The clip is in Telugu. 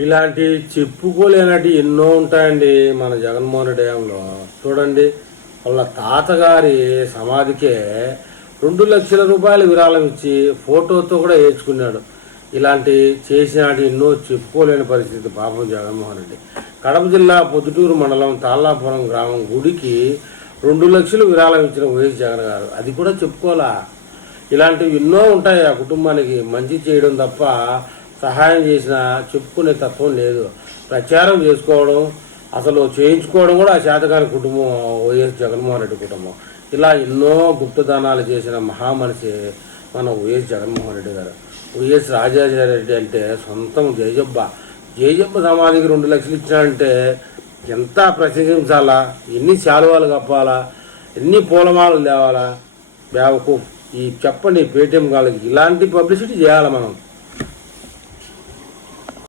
ఇలాంటి చెప్పుకోలేనటి ఎన్నో ఉంటాయండి మన జగన్మోహన్ రెడ్డి హయాంలో. చూడండి, వాళ్ళ తాతగారి సమాధికే 2 లక్షల రూపాయలు విరాళం ఇచ్చి ఫోటోతో కూడా వేయించుకున్నాడు. ఇలాంటి చేసినటి ఎన్నో చెప్పుకోలేని పరిస్థితి పాపం జగన్మోహన్ రెడ్డి. కడప జిల్లా పొద్దుటూరు మండలం తాళ్ళాపురం గ్రామం గుడికి 2 లక్షలు విరాళం ఇచ్చిన వైఎస్ జగన్ గారు. అది కూడా చెప్పుకోవాలా. ఇలాంటివి ఎన్నో ఉంటాయి. ఆ కుటుంబానికి మంచి చేయడం తప్ప సహాయం చేసిన చెప్పుకునే తత్వం లేదు. ప్రచారం చేసుకోవడం, అసలు చేయించుకోవడం కూడా ఆ చేతకాని కుటుంబం వైఎస్ జగన్మోహన్ రెడ్డి కుటుంబం. ఇలా ఎన్నో గుప్తదానాలు చేసిన మహామనిషి మన వైఎస్ జగన్మోహన్ రెడ్డి గారు. వైఎస్ రాజారెడ్డి అంటే సొంతం జయజబ్బ. జయజబ్బ సమాధికి 2 లక్షలు ఇచ్చాడంటే ఎంత ప్రశంసించాలా, ఎన్ని శాలువాలు కప్పాలా, ఎన్ని పూలమాలలు తేవాలా. ఈ చెప్పండి పేటీఎం వాళ్ళకి ఇలాంటి పబ్లిసిటీ చేయాలి మనం.